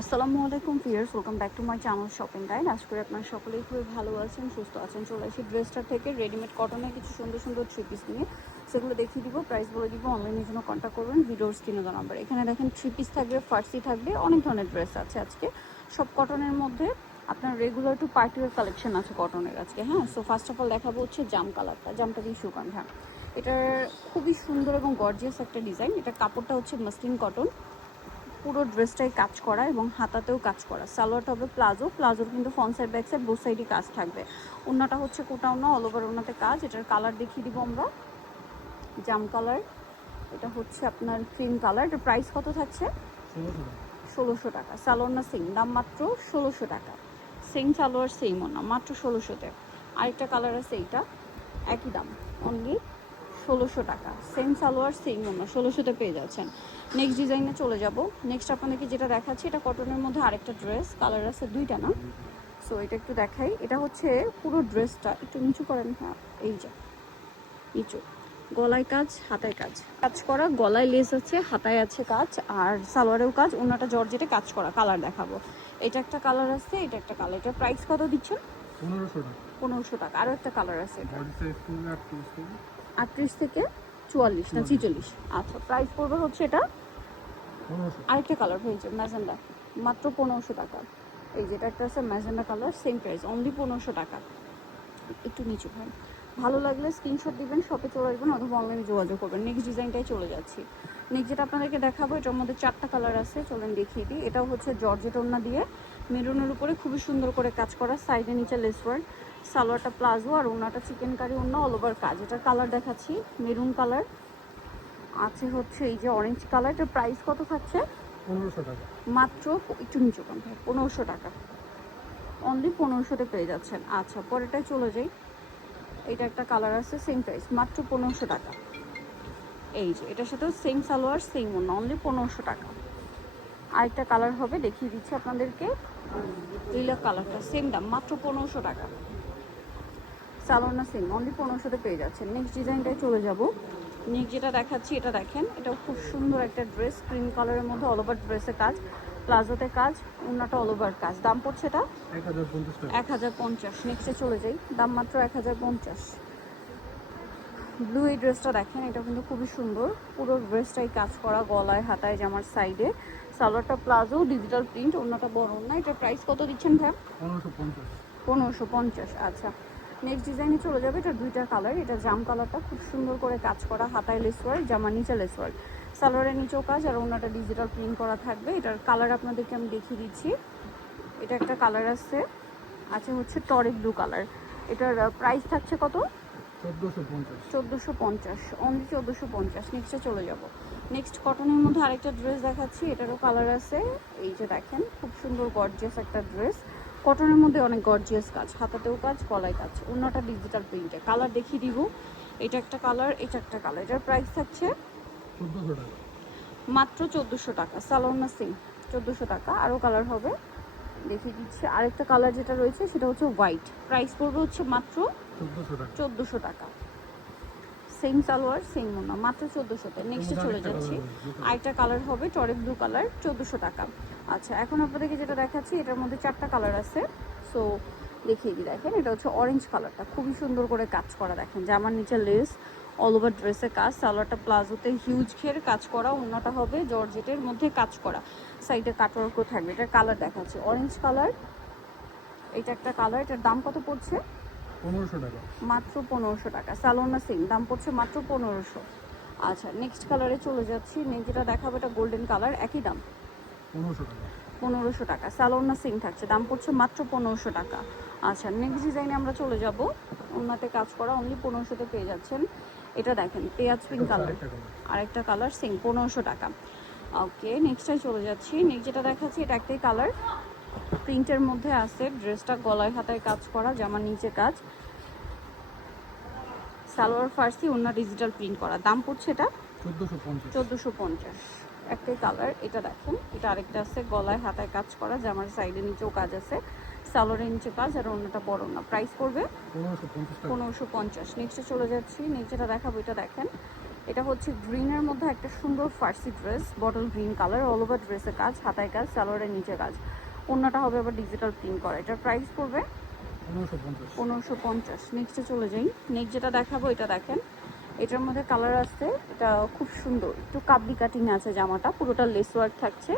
আসসালামু আলাইকুম viewers, welcome back to my channel shopping guide. আশা করি আপনারা সকলেই খুবই ভালো আছেন, সুস্থ আছেন। চলে আসি ড্রেসটা থেকে রেডিমেড কটনের কিছু সুন্দর সুন্দর থ্রি পিস নিয়ে, সেগুলো দেখিয়ে দিব, প্রাইস বলে দিব। অনলাইনের জন্য কন্ট্যাক্ট করবেন ভিডিওর স্ক্রিনে দেওয়া নাম্বার। এখানে দেখেন থ্রি পিস থাকবে, ফার্সি থাকবে, অনেক ধরনের ড্রেস আছে আজকে। সব কটনের মধ্যে আপনার রেগুলার টু পার্টিওয়ার কালেকশন আছে কটনের আজকে। হ্যাঁ, সো ফার্স্ট অফ অল দেখাবো হচ্ছে জাম কালারটা, জামটা দিয়ে শুকান। হ্যাঁ, এটার খুবই সুন্দর এবং গর্জিয়াস একটা ডিজাইন। এটা কাপড়টা হচ্ছে মাসলিন কটন, পুরো ড্রেসটাই কাজ করা এবং হাতাতেও কাজ করা। সালোয়ারটা হবে প্লাজো, প্লাজোর কিন্তু front side back side both সাইডই কাজ থাকবে। ওড়নাটা হচ্ছে কোটা ওড়না, অল ওভার ওড়নাতে কাজ। এটার কালার দেখিয়ে দিব আমরা, জাম কালার। এটা হচ্ছে আপনার ক্রিম কালার। এটার প্রাইস কত থাকছে? 1600 টাকা। সালোয়ার না সেম দাম, মাত্র 1600 টাকা। সেম সালোয়ার সেম ওড়না, মাত্র 1600-তে। আরেকটা কালার আছে, এইটা একই দাম, অনলি 1600 টাকা। সেম সালোয়ার সেম ওড়না, 1600-তে পেয়ে যাচ্ছেন। নেক্সট ডিজাইনে চলে যাব। নেক্সট আপনাদেরকে যেটা দেখাচ্ছি, এটা কটনের মধ্যে আরেকটা ড্রেস, কালার আছে দুইটা না। সো এটা একটু দেখাই। এটা হচ্ছে পুরো ড্রেসটা একটু নিচু করেন। হ্যাঁ, এই যে নিচু, গলায় কাজ, হাতায় কাজ, কাজ করা। গলায় লেস আছে, হাতায় আছে কাজ, আর সালোয়ারেও কাজ। ওনাটা জর্জেটে কাজ করা। কালার দেখাবো। এটা একটা কালার আছে, এটা একটা কালার। এটার প্রাইস কত দিচ্ছেন? 1500 টাকা। 1500 টাকা। আরও একটা কালার আছে, এটা বডি সাইজ পড়বে 38 থেকে 38 থেকে 44 না 46। আচ্ছা, প্রাইস পড়বে হচ্ছে এটা 1500। আরেকটা কালার হয়েছে ম্যাজেন্ডা, মাত্র 1500 টাকা। এই যেটা একটা আছে magenta colour, same price, only 1500 টাকা। একটু নিচু ভাই, ভালো লাগলে স্ক্রিনশট দিবেন, শপে চলে আসবেন অথবা অনলাইনে যোগাযোগ করবেন। নেক্সট ডিজাইনটাই চলে যাচ্ছি। নেক্সট যেটা আপনাদেরকে দেখাবো, এটার মধ্যে 4টা কালার আছে, চলেন দেখিয়ে দিই। এটাও হচ্ছে জর্জেট ওড়না দিয়ে মেরুনের উপরে খুবই সুন্দর করে কাজ করা, সাইডে নিচে লেস ওয়ার্ক। সালোয়ারটা প্লাজো আর ওড়নাটা চিকেন কারি ওড়না, অল ওভার কাজ। এটার কালার দেখাচ্ছি, মেরুন কালার আছে, হচ্ছে এই যে অরেঞ্জ কালার। এটার প্রাইস কত থাকছে? 1500 টাকা। মাত্র, একটু নিচু কম ভাই, 1500 টাকা। অনলি 1500-তে পেয়ে যাচ্ছেন। আচ্ছা, পরেরটায় চলে যাই। এটা একটা কালার আছে, সেম প্রাইস, মাত্র 1500 টাকা। এই যে এটার সাথেও সেম সালোয়ার সেম ওড়না, অনলি 1500 টাকা। আরেকটা কালার হবে, দেখিয়ে দিচ্ছি আপনাদেরকে। লিলা কালারটা সেম দাম, মাত্র 1500 টাকা। সালোয়ার না সেম, অনলি 1500-তে পেয়ে যাচ্ছেন। নেক্সট ডিজাইনটায় চলে যাব। নেক্সট যেটা দেখাচ্ছি, এটা দেখেন, এটাও খুব সুন্দর একটা ড্রেস, ক্রিম কালারের মধ্যে অল ওভার ড্রেসে কাজ, প্লাজোতে কাজ, ওড়নাটা অল ওভার কাজ। দাম পড়ছে এটা 1050 টাকা। 1050। নেক্সটে চলে যাই, দাম মাত্র 1050। ব্লু এই ড্রেসটা দেখেন, এটা কিন্তু খুবই সুন্দর, পুরো ড্রেসটাই কাজ করা, গলায়, হাতায়, জামার সাইডে। সালোয়ারটা প্লাজো, ডিজিটাল প্রিন্ট, ওড়নাটা বড় ওড়না। এটার প্রাইস কত দিচ্ছেন ভাই? 1550। 1550। আচ্ছা, নেক্সট ডিজাইনে চলে যাবে। এটা দুইটা কালার। এটা জাম কালারটা খুব সুন্দর করে কাজ করা, হাতায় লেস ওয়ার্ক, জামার নিচে লেস ওয়ার্ক, সালোয়ারের নিচেও কাজ, আর ওড়নাটা ডিজিটাল প্রিন্ট করা থাকবে। এটার কালার আপনাদেরকে আমি দেখিয়ে দিচ্ছি। এটা একটা কালার আছে, আছে হচ্ছে টরে ব্লু কালার। এটার প্রাইস থাকছে কত? 1450। 1450, অনলি 1450। নেক্সটে চলে যাব। নেক্সট কটনের মধ্যে আরেকটা ড্রেস দেখাচ্ছি, এটারও কালার আছে। এই যে দেখেন, খুব সুন্দর গর্জিয়াস একটা ড্রেস, কটনের মধ্যে অনেক গর্জিয়াস কাজ, হাতাতেও কাজ, গলায় কাজ, ওড়নাটা ডিজিটাল প্রিন্টে। কালার দেখিয়ে দিব। এটা একটা কালার, এটা একটা কালার। এটার প্রাইস থাকছে 1400 টাকা। মাত্র 1400 টাকা। সালোয়ার না সেম, 1400 টাকা। আরও কালার হবে, দেখিয়ে দিচ্ছি। আরেকটা কালার যেটা রয়েছে সেটা হচ্ছে হোয়াইট, প্রাইস পড়বে হচ্ছে মাত্র 1400 টাকা। 1400 টাকা। সেম সালোয়ার সেম ওড়না, মাত্র 1400-তে। নেক্সটে চলে যাচ্ছি। আরেকটা কালার হবে টরে ব্লু কালার, 1400 টাকা। আচ্ছা, এখন আপনাদেরকে যেটা দেখাচ্ছি, এটার মধ্যে 4টা কালার আছে। সো দেখিয়ে দিই। দেখেন, এটা হচ্ছে অরেঞ্জ কালারটা, খুবই সুন্দর করে কাজ করা। দেখেন, জামার নিচে লেস, অল ওভার ড্রেসে কাজ, সালোয়ারটা প্লাজোতে হিউজ ঘের কাজ করা, ওড়নাটা হবে জর্জেটের মধ্যে কাজ করা, সাইডে কাটওয়ার্কও থাকবে। এটার কালার দেখাচ্ছি, অরেঞ্জ কালার। এটা একটা কালার। এটার দাম কত পড়ছে? 1500 টাকা। মাত্র 1500 টাকা। সালোয়ার না সেম, দাম পড়ছে মাত্র 1500। আচ্ছা, নেক্সট কালারে চলে যাচ্ছি। নেক্সট যেটা দেখাবো, এটা গোল্ডেন কালার, একই দাম, 1500 টাকা। 1500 টাকা। সালোয়ার না সেম থাকছে, দাম পড়ছে মাত্র 1500 টাকা। আচ্ছা, নেক্সট ডিজাইনে আমরা চলে যাব। ওনাতে কাজ করা, অনলি 1500-তে পেয়ে যাচ্ছেন। এটা দেখেন, পেঁয়াজ পিঙ্ক কালার, আরেকটা কালার সেম, 1500 টাকা। ওকে, নেক্সটটাই চলে যাচ্ছি। নেক্সট যেটা দেখাচ্ছি, এটা একটাই কালার, প্রিন্টের মধ্যে আছে। ড্রেসটা গলায় হাতায় কাজ করা, জামার নিচে কাজ, সালোয়ার ফার্সি, ওড়না ডিজিটাল প্রিন্ট করা। দাম পড়ছে এটা 1450। 1450। একটাই কালার। এটা দেখেন, এটা আরেকটা আছে, গলায় হাতায় কাজ করা, জামার সাইডে নিচেও কাজ আছে, সালোয়ারের নিচে কাজ, আর ওড়নাটা বড় না। প্রাইস পড়বে 1550 টাকা। 1550। নেক্সটে চলে যাচ্ছি। নেক্সট যেটা দেখাবো, এটা দেখেন, এটা হচ্ছে গ্রিনের মধ্যে একটা সুন্দর ফার্সি dress, bottle green colour, all over ড্রেসের কাজ, হাতায় কাজ, সালোয়ারের নিচে কাজ, ওড়নাটা হবে আবার ডিজিটাল প্রিন্ট করা। এটার প্রাইস পড়বে 1550। 1550। নেক্সটে চলে যাই। নেক্সট যেটা দেখাবো এটা দেখেন, এটার মধ্যে কালার আছে, এটা খুব সুন্দর, একটু কাবলি কাটিং আছে জামাটা, পুরোটা লেস ওয়ার্ক থাকছে,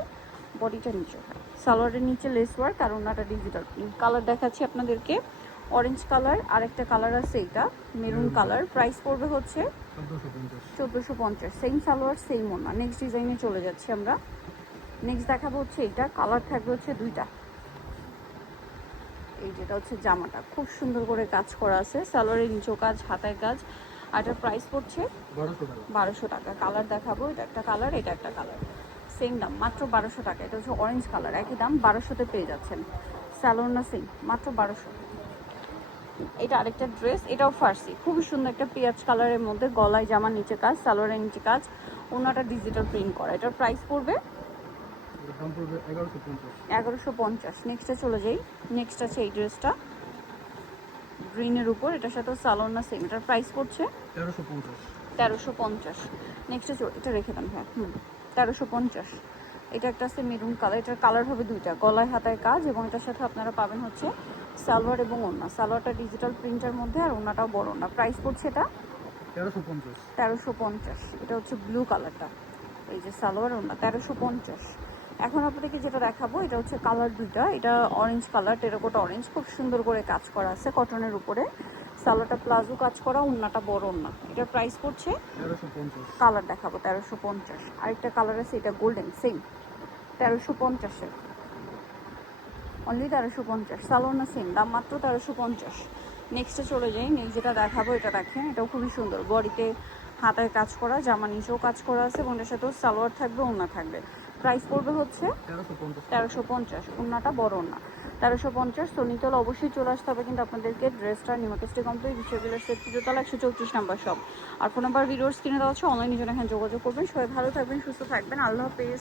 বডিটা নিচে, সালোয়ারের নিচে লেস ওয়ার্ক, আর ওনাটা ডিজিটাল প্রিন্ট। কালার দেখাচ্ছি আপনাদেরকে, অরেঞ্জ কালার, আরেকটা কালার আছে এটা মেরুন কালার। প্রাইস পড়বে হচ্ছে 1450। সেম সালোয়ার সেম ওনা। নেক্সট ডিজাইনে চলে যাচ্ছি আমরা। নেক্সট দেখাবো হচ্ছে এটা, কালার থাকবে হচ্ছে দুইটা। এই যেটা হচ্ছে জামাটা, খুব সুন্দর করে কাজ করা আছে, সালোয়ারের নিচেও কাজ, হাতায় কাজ, আর এটার প্রাইস পড়ছে 1200 টাকা। কালার দেখাবো, এটা একটা কালার, এটা একটা কালার, সেম দাম মাত্র 1200 টাকা। এটা হচ্ছে অরেঞ্জ কালার, একই দাম 1200-তে পেয়ে যাচ্ছেন। স্যালোর না সেম, মাত্র 1200। এটা আরেকটা ড্রেস, এটাও ফার্সি, খুবই সুন্দর একটা পেঁয়াজ কালারের মধ্যে, গলায় জামার নিচে কাজ, সালোয়ারের নিচে কাজ, ওনাটা ডিজিটাল প্রিন্ট করা। এটার প্রাইস পড়বে 1150। নেক্সটে চলে যাই। নেক্সট আছে এই ড্রেসটা গ্রিনের উপর, এটার সাথে সালোয়ার না সেম, এটার প্রাইস পড়ছে 1350। নেক্সটে এটা রেখে দেন, হ্যাঁ 1350। এটা একটা আছে মেরুন কালার, এটার কালার হবে দুইটা, গলায় হাতায় কাজ, এবং এটার সাথে আপনারা পাবেন হচ্ছে সালোয়ার এবং ওড়না। সালোয়ারটা ডিজিটাল প্রিন্টের মধ্যে, আর ওড়নাটাও বড় ওড়না। প্রাইস পড়ছে এটা 1350। এটা হচ্ছে ব্লু কালারটা, এই যে সালোয়ার ওড়না 1350। এখন আপনাদেরকে যেটা দেখাবো এটা হচ্ছে কালার দুইটা, এটা অরেঞ্জ কালার, টেরাকোটা অরেঞ্জ, খুব সুন্দর করে কাজ করা আছে কটনের উপরে, সালোয়ারটা প্লাজো কাজ করা, ওড়নাটা বড় ওড়না। এটার প্রাইস পড়ছে 1350। কালার দেখাবো 1350। আরেকটা কালার আছে এটা গোল্ডেন, সেম 1350-এর, অনলি 1350। সালোয়ার না সেম দাম, মাত্র 1350। নেক্সটে চলে যাই। নেক্সট যেটা দেখাবো এটা দেখেন, এটাও খুবই সুন্দর, বডিতে হাতায় কাজ করা, জামা নিচেও কাজ করা আছে, এবং এটার সাথেও সালোয়ার থাকবে, ওড়না থাকবে। প্রাইস পড়বে হচ্ছে 1350। ওড়নাটা বড় ওড়না, 1350। তো নিতে হলে অবশ্যই চলে আসতে হবে কিন্তু আপনাদেরকে। ড্রেসটা নিমাকেস্টে কমপ্লিট, বিশ্ববিদ্যালয়ের সেট তৃতীয়তলা 134 নাম্বার শপ। আর ফোন নাম্বার ভিডিওর স্ক্রিনে দেওয়া আছে, অনলাইনে জন্য এখানে যোগাযোগ করবেন। সবাই ভালো থাকবেন, সুস্থ থাকবেন, আল্লাহ হাফেজ।